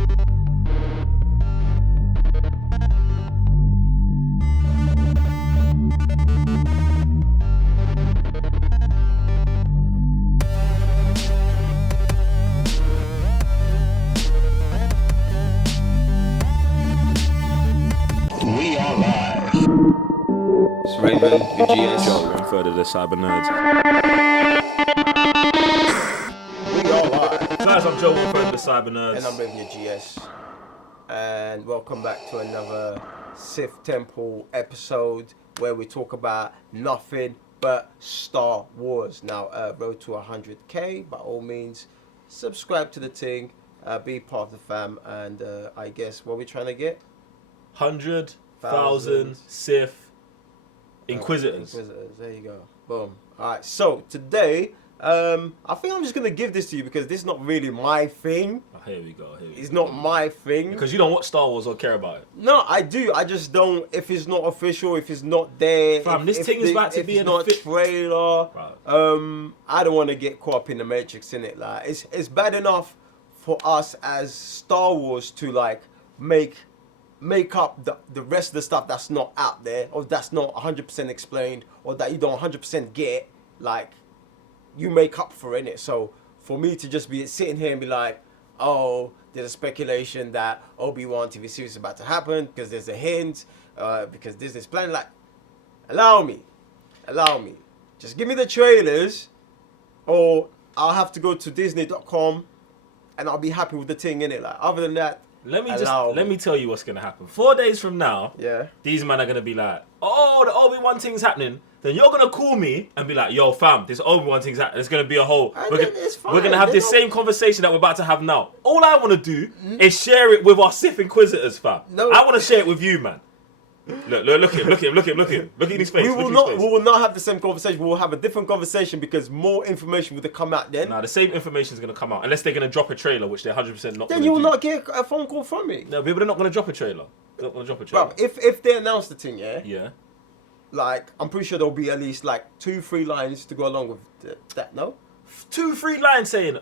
It's Raven, your GS. Yo, one third of the Cyber Nerds. We are live. Guys, I'm Joe, one third of the Cyber Nerds. And I'm Raven, your GS. And welcome back to another Sith Temple episode where we talk about nothing but Star Wars. Now, road to 100k, by all means, subscribe to the thing, be part of the fam, and I guess what we're trying to get? 100,000 Sith Inquisitors. There you go. Boom. Alright, so today, I think I'm just going to give this to you because this is not really my thing. Oh, here we go. It's not my thing. Because you don't watch Star Wars or care about it. No, I do. I just don't. If it's not official, if it's not there, Fam, this thing is about to be not a trailer. Right. I don't want to get caught up in the Matrix, in it. Like, it's bad enough for us as Star Wars to like make up the rest of the stuff that's not out there, or that's not 100% explained, or that you don't 100% get. Like, you make up for it. So for me to just be sitting here and be like, oh, there's a speculation that Obi-Wan TV series is about to happen because there's a hint, because Disney's planning, like, allow me. Just give me the trailers, or I'll have to go to Disney.com and I'll be happy with the thing in it. Like, other than that, let me tell you what's gonna happen. 4 days from now, these men are gonna be like, oh, the Obi-Wan thing's happening. Then you're gonna call me and be like, yo, fam, this Obi-Wan thing's happening. There's gonna be a whole. We're gonna have this same conversation that we're about to have now. All I wanna do is share it with our Sith Inquisitors, fam. No. I wanna share it with you, man. Look at him. Look at his face. We will not have the same conversation. We will have a different conversation because more information will come out then. Nah, the same information is going to come out unless they're going to drop a trailer, which they're 100% not. Then you will not get a phone call from me. No, but they're not going to drop a trailer. They're not going to drop a trailer. Bro, if they announce the thing, yeah. Like, I'm pretty sure there'll be at least like 2-3 lines to go along with that. No, 2-3 lines saying,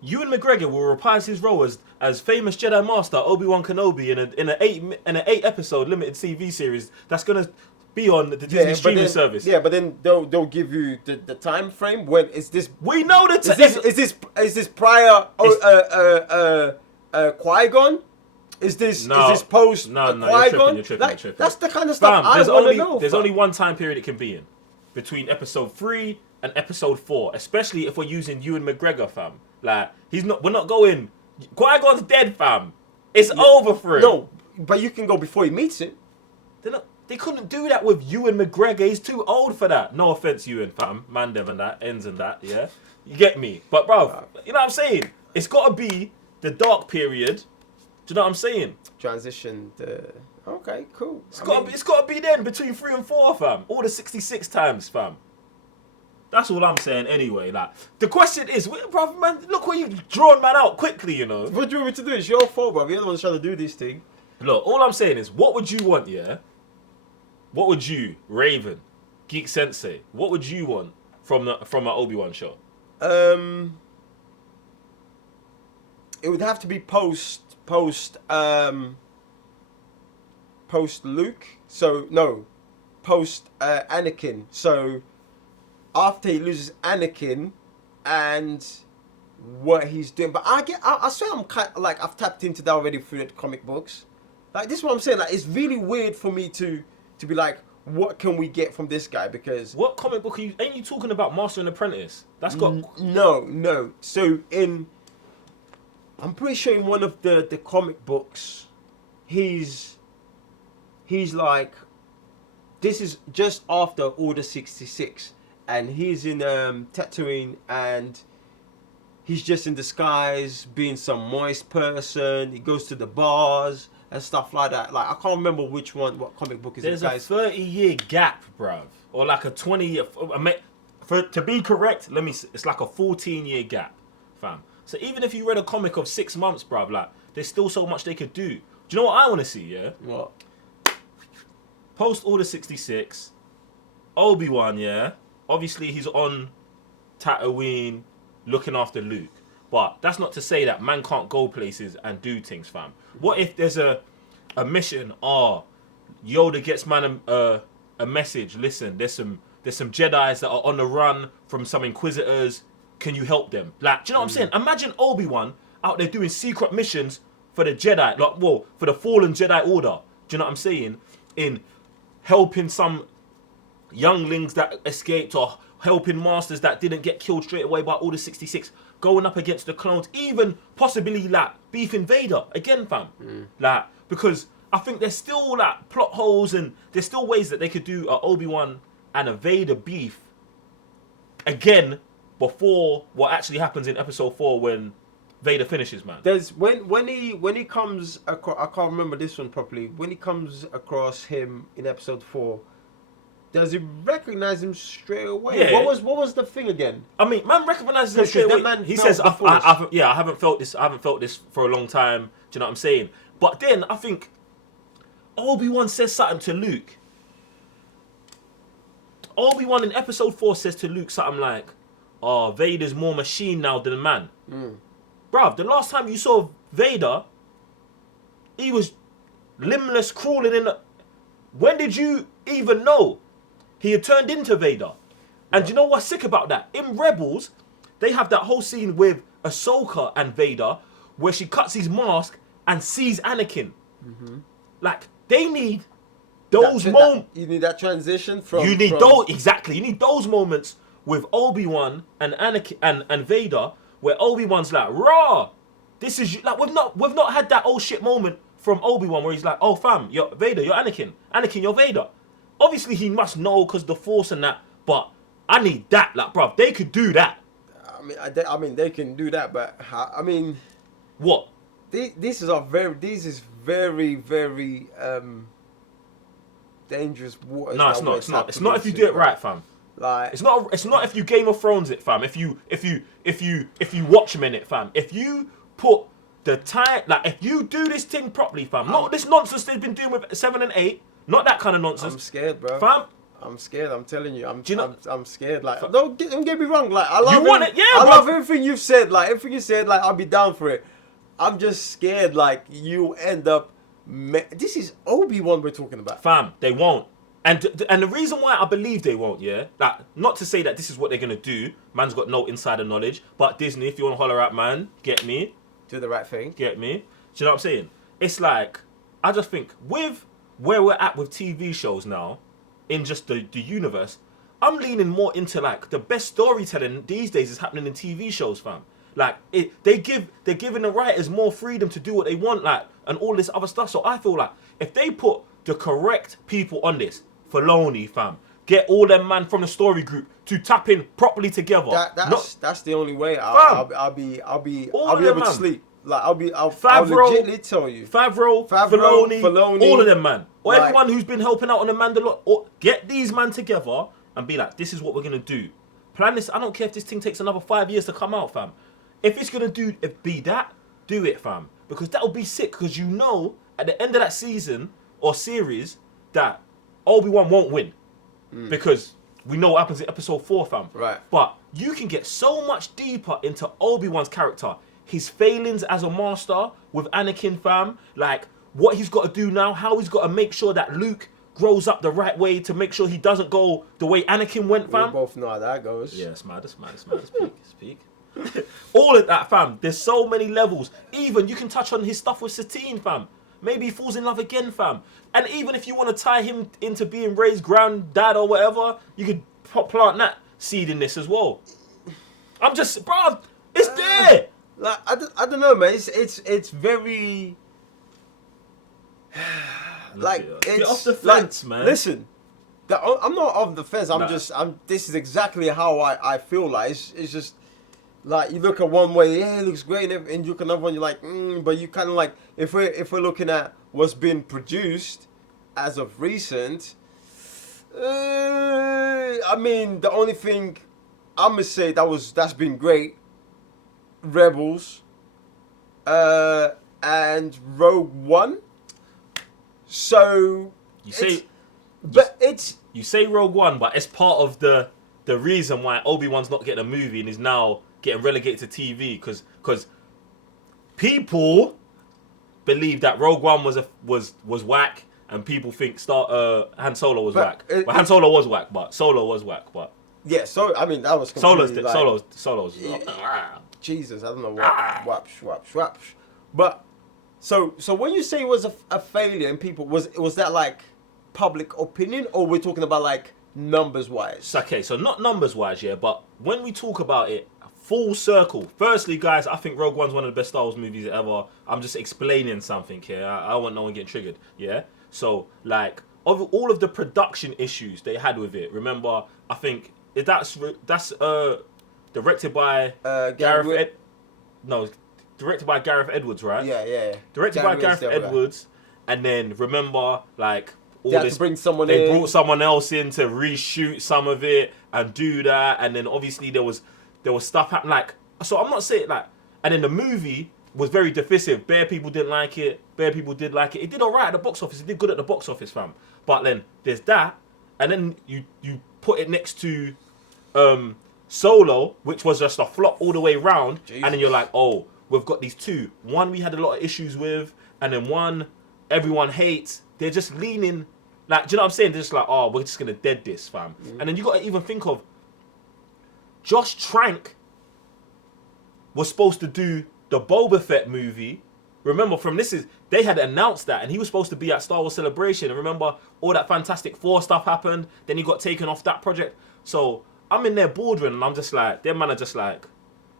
Ewan McGregor will reprise his role as famous Jedi Master Obi-Wan Kenobi in an 8 episode limited TV series that's gonna be on the Disney streaming service. Yeah, but then they'll give you the time frame. When is this? We know the is this prior Qui-Gon? Is this post Qui-Gon? You're tripping. That's the kind of stuff I want to know. There's only one time period it can be in, between episode 3 and episode 4, especially if we're using Ewan McGregor, fam. Like, we're not going, Qui-Gon's dead, fam. It's over for him. No, but you can go before he meets him. They couldn't do that with Ewan McGregor. He's too old for that. No offense, Ewan, fam. Man, Dev and that, ends and that, yeah? You get me? But, bruv, you know what I'm saying? It's got to be the dark period. Do you know what I'm saying? Transition okay, cool. It's got to be then, between 3 and 4, fam. All the 66 times, fam. That's all I'm saying anyway. Like, the question is, brother, man, look where you drawn man out quickly, you know. What do you want me to do? It's your fault, bro. You're the one trying to do this thing. Look, all I'm saying is, what would you want, yeah? What would you, Raven, Geek Sensei, what would you want from an Obi-Wan show? It would have to be post Luke. So no, post Anakin. So after he loses Anakin and what he's doing. But I swear I'm kind of like, I've tapped into that already through the comic books. Like, this is what I'm saying. Like, it's really weird for me to be like, what can we get from this guy? Because what comic book ain't you talking about? Master and Apprentice? That's got no. So I'm pretty sure in one of the comic books, he's like, this is just after Order 66. And he's in Tatooine, and he's just in disguise, being some moist person. He goes to the bars and stuff like that. Like, I can't remember what comic book is it, guys. There's a 30-year gap, bruv. Or like a 20-year... To be correct, it's like a 14-year gap, fam. So even if you read a comic of 6 months, bruv, like, there's still so much they could do. Do you know what I want to see, yeah? What? Post Order 66, Obi-Wan, yeah? Obviously, he's on Tatooine looking after Luke. But that's not to say that man can't go places and do things, fam. What if there's a mission? Yoda gets man a message. Listen, there's some Jedis that are on the run from some Inquisitors. Can you help them? Like, do you know what I'm saying? Imagine Obi-Wan out there doing secret missions for the Jedi, for the fallen Jedi Order. Do you know what I'm saying? In helping some younglings that escaped, or helping masters that didn't get killed straight away by Order 66, going up against the clones, even possibly like beefing Vader again, fam. Like, because I think there's still like plot holes, and there's still ways that they could do a Obi-Wan and a Vader beef again before what actually happens in Episode 4 when Vader finishes, man. There's when he comes across, I can't remember this one properly. When he comes across him in Episode 4, does he recognize him straight away? Yeah. What was the thing again? I mean, man recognizes him straight away. Man he says, I haven't felt this for a long time. Do you know what I'm saying? But then I think Obi-Wan says something to Luke. Obi-Wan in Episode 4 says to Luke something like, Vader's more machine now than a man. Bruv, the last time you saw Vader, he was limbless, crawling in the... When did you even know he had turned into Vader? And you know what's sick about that? In Rebels, they have that whole scene with Ahsoka and Vader where she cuts his mask and sees Anakin. Like, they need those moments. You need that transition from... You need those... Exactly. You need those moments with Obi-Wan and Anakin and Vader, where Obi-Wan's like, raw, this is... Like, we've not had that old shit moment from Obi-Wan where he's like, oh, fam, you're Vader, you're Anakin. Anakin, you're Vader. Obviously, he must know because the Force and that, but I need that. Like, bruv, they could do that. I mean, they can do that, but I mean... What? This is very, very dangerous waters. No, it's not. It's not if you do it right, fam. Like, it's not if you Game of Thrones it, fam. If you Watchmen it, fam. If you put the time, like, if you do this thing properly, fam. Not this nonsense they've been doing with 7 and 8. Not that kind of nonsense. I'm scared, bro. Fam. I'm scared. I'm telling you. I'm scared. Like, don't get me wrong. Like, I love you want it, yeah. I love everything you've said. Like, everything you said. Like, I'll be down for it. I'm just scared. Like, you end up. This is Obi-Wan we're talking about. Fam, they won't. And the reason why I believe they won't, yeah, like, not to say that this is what they're gonna do. Man's got no insider knowledge. But Disney, if you want to holler at man, get me. Do the right thing. Get me. Do you know what I'm saying? It's like, I just think with where we're at with TV shows now, in just the universe, I'm leaning more into like the best storytelling these days is happening in TV shows, fam. Like, they're giving the writers more freedom to do what they want, like, and all this other stuff. So I feel like if they put the correct people on this, Filoni, fam, get all them man from the story group to tap in properly together. That's the only way. I'll be able to sleep. Like, I'll legitimately tell you. Favreau, Filoni, all of them, man. Or like, everyone who's been helping out on the Mandalorian. Or get these man together and be like, this is what we're gonna do. Plan this. I don't care if this thing takes another 5 years to come out, fam. If it's gonna do it, fam. Because that'll be sick. Because you know, at the end of that season or series, that Obi-Wan won't win. Because we know what happens in Episode 4, fam. Right. But you can get so much deeper into Obi-Wan's character. His failings as a master with Anakin, fam. Like, what he's got to do now. How he's got to make sure that Luke grows up the right way to make sure he doesn't go the way Anakin went, fam. We both know how that goes. Yeah, it's mad. Speak. All of that, fam. There's so many levels. Even you can touch on his stuff with Satine, fam. Maybe he falls in love again, fam. And even if you want to tie him into being Rey's granddad or whatever, you could plant that seed in this as well. I'm just, bruv, it's there. Like, I don't know, man. It's very like, it's get off the fence, like, man. Listen, I'm not off the fence. This is exactly how I feel. Like, it's just like, you look at one way, yeah, it looks great, and you look at another one, you're like, but you kind of like, if we're looking at what's been produced as of recent, I mean, the only thing I'm gonna say that's been great, Rebels, and Rogue One. So you say Rogue One, but it's part of the reason why Obi-Wan's not getting a movie and is now getting relegated to TV because people believe that Rogue One was whack, and people think Han Solo was whack. But Han Solo was whack, but Solo was whack. But yeah, so I mean that was completely Solo's. Jesus, I don't know what whapsh. But so when you say it was a failure and people was that like public opinion, or we're talking about like numbers wise? Okay, so not numbers wise, yeah, but when we talk about it full circle, firstly, guys, I think Rogue One's one of the best Star Wars movies ever. I'm just explaining something here. I don't want no one getting triggered, yeah? So, like, of all of the production issues they had with it, remember, I think that's directed by directed by Gareth Edwards, right? Yeah. Directed by Gareth Edwards, and then remember, like, all they had this, to bring someone they in. brought someone else in to reshoot some of it and do that, and then obviously there was stuff happening, like, so I'm not saying, like, and then the movie was very divisive. Bare people didn't like it, bare people did like it. It did alright at the box office, it did good at the box office, fam. But then there's that, and then you put it next to Solo, which was just a flop all the way round, and then you're like, oh, we've got these two. One we had a lot of issues with, and then one everyone hates. They're just leaning, like, do you know what I'm saying? They're just like, oh, we're just gonna dead this, fam. And then you gotta even think of Josh Trank was supposed to do the Boba Fett movie. Remember, they had announced that, and he was supposed to be at Star Wars Celebration. And remember, all that Fantastic Four stuff happened. Then he got taken off that project. So I'm in their boardroom, and I'm just like, them man are just like,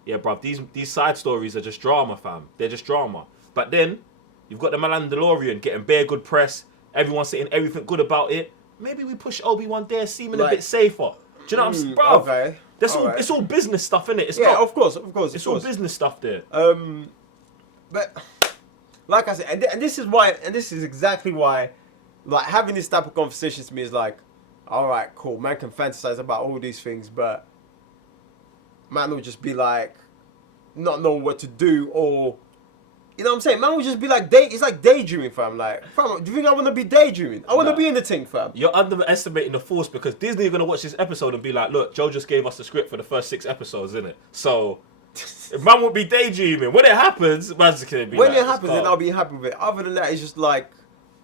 yeah, bruv, these side stories are just drama, fam. They're just drama. But then you've got the Mandalorian getting bare good press. Everyone's saying everything good about it. Maybe we push Obi-Wan there, seeming a bit safer. Do you know what I'm saying, bruv? Okay. It's all business stuff, innit? It's of course. It's all business stuff there. But like I said, and this is exactly why, like, having this type of conversations to me is like, all right, cool. Man can fantasize about all these things, but man will just be like, not knowing what to do, or you know what I'm saying? Man will just be like, it's like daydreaming, fam. Like, fam, do you think I want to be daydreaming? I want to be in the thing, fam. You're underestimating the force, because Disney are going to watch this episode and be like, look, Joe just gave us the script for the first 6 episodes, innit? So, man won't be daydreaming. When it happens, man's going to be when it happens, then I'll be happy with it. Other than that, it's just like,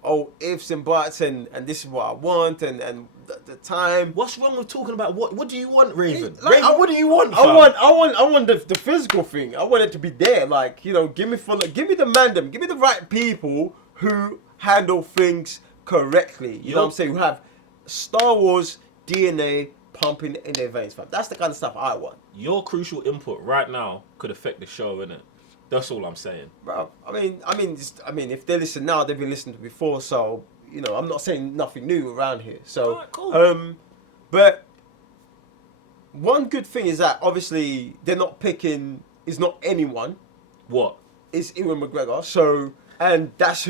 oh, ifs and buts, and this is what I want, and the time. What's wrong with talking about what do you want, Raven? Like, Raven, what do you want? I want the physical thing. I want it to be there. Like, you know, give me the mandem, give me the right people who handle things correctly. You know what I'm saying? Who have Star Wars DNA pumping in their veins, fam. That's the kind of stuff I want. Your crucial input right now could affect the show, innit? That's all I'm saying, bro. I mean, if they listen now, they've been listening to before, so you know, I'm not saying nothing new around here. So, right, cool. But one good thing is that obviously they're not picking. It's not anyone. What? It's Ewan McGregor. So, and that's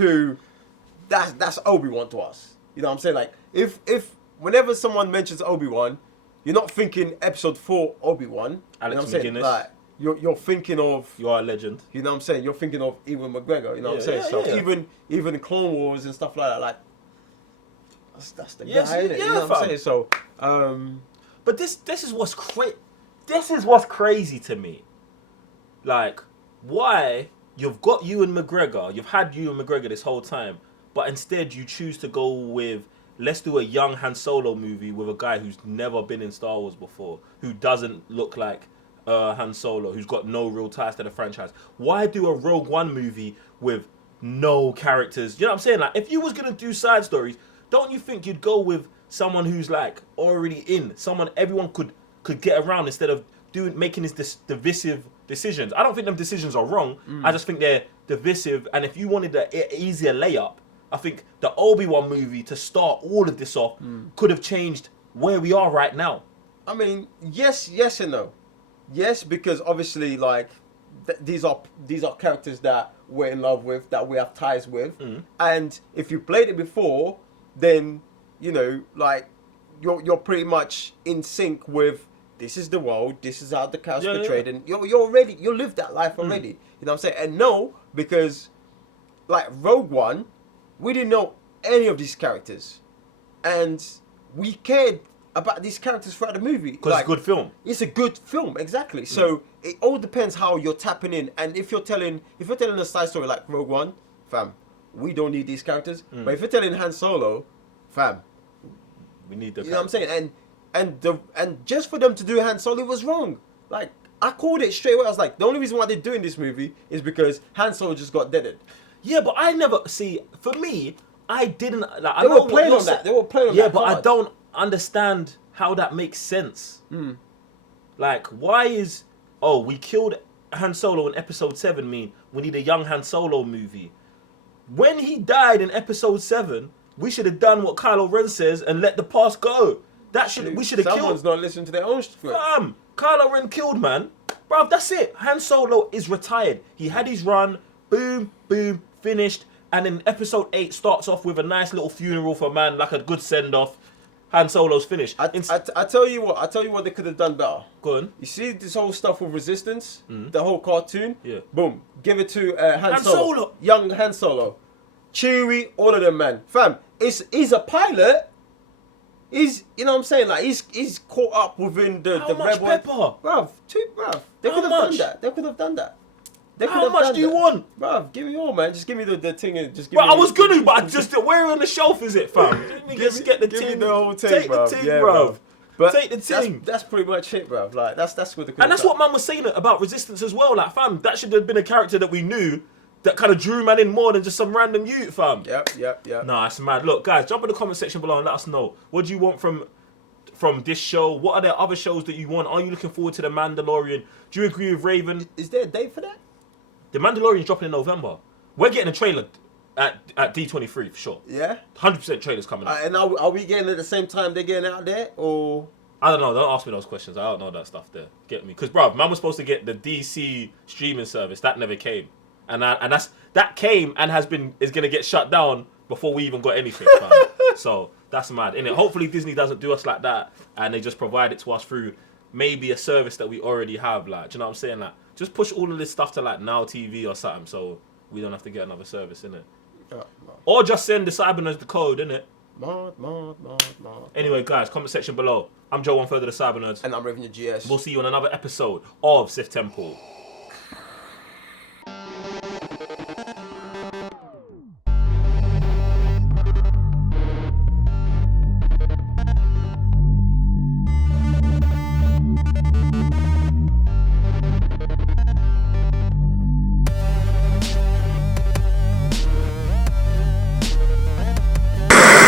Obi-Wan to us. You know what I'm saying? Like, if whenever someone mentions Obi-Wan, you're not thinking Episode 4 Obi-Wan. Alex you know McGuinness. Like, you're thinking of... You are a legend. You know what I'm saying? You're thinking of Ewan McGregor. You know what I'm saying? So even Clone Wars and stuff like that, like, that's the guy, innit? You know what I'm saying? So, but this is what's This is what's crazy to me. Like, why you've got Ewan McGregor, you've had Ewan McGregor this whole time, but instead you choose to go with, let's do a young Han Solo movie with a guy who's never been in Star Wars before, who doesn't look like Han Solo, who's got no real ties to the franchise. Why do a Rogue One movie with no characters? You know what I'm saying? Like, if you was going to do side stories, don't you think you'd go with someone who's like already in, someone everyone could get around, instead of making this divisive decisions? I don't think them decisions are wrong. I just think they're divisive. And if you wanted an easier layup, I think the Obi-Wan movie to start all of this off could have changed where we are right now. I mean, yes and no. Yes, because obviously, like, these are characters that we're in love with, that we have ties with, and if you played it before, then you know, like, you're pretty much in sync with, this is the world, this is how the chaos portrayed, and you lived that life already. You know what I'm saying? And no, because like Rogue One, we didn't know any of these characters, and we cared about these characters throughout the movie. Because it's a good film. It's a good film, exactly. So it all depends how you're tapping in, and if you're telling a side story like Rogue One, fam, we don't need these characters. But if you're telling Han Solo, fam, we need the. You know what I'm saying? And just for them to do Han Solo was wrong. Like, I called it straight away. I was like, the only reason why they're doing this movie is because Han Solo just got deaded. Yeah, but I never see. For me, I didn't. Like, they were playing on that. They were playing on that. Yeah, but I don't understand how that makes sense. Like, why is we killed Han Solo in Episode 7? Mean we need a young Han Solo movie? When he died in Episode 7, we should have done what Kylo Ren says and let the past go. We should have killed. Someone's not listening to their own script. Kylo Ren killed, man. Bruv, that's it. Han Solo is retired. He had his run. Boom, boom, finished. And then Episode 8 starts off with a nice little funeral for man, like a good send-off. Han Solo's finished. I tell you what they could have done better. Go on. You see this whole stuff with Resistance, the whole cartoon? Yeah. Boom. Give it to Han Solo. Young Han Solo. Chewie, all of them, man. Fam, he's a pilot. He's, you know what I'm saying? Like, he's caught up within the How much rebel. pepper? Bruv, They could have done that. They could have done that. How much do you want? Bruv, give me all, man. Just give me the thing and just give Bro, me... I was gonna, but I just... Where on the shelf is it, fam? Just get the ting. Give me the whole thing, Take bruv. the ting, Yeah, bruv. But take the ting. That's pretty much it, bruv. Like, that's what the... And that's what man was saying about Resistance as well. Like, fam, that should have been a character that we knew that kind of drew man in more than just some random youth, fam. Yep. Nah, it's mad. Look, guys, jump in the comment section below and let us know. What do you want from this show? What are there other shows that you want? Are you looking forward to The Mandalorian? Do you agree with Raven? Is there a date for that? The Mandalorian's dropping in November. We're getting a trailer at D23 for sure. Yeah? 100% trailers coming out. And are we getting it at the same time they're getting out there? Or... I don't know. Don't ask me those questions. I don't know that stuff there. Get me? Because, bruv, man was supposed to get the DC streaming service. That never came. And that came and is going to get shut down before we even got anything, fam. So, that's mad, innit? Hopefully Disney doesn't do us like that and they just provide it to us through maybe a service that we already have. Like, do you know what I'm saying? Like, just push all of this stuff to like Now TV or something so we don't have to get another service, innit? Or just send the Cyber Nerds the code, innit? Anyway, guys, comment section below. I'm Joe, 1/3 of the Cyber Nerds. And I'm Raven, your GS. We'll see you on another episode of Sith Temple.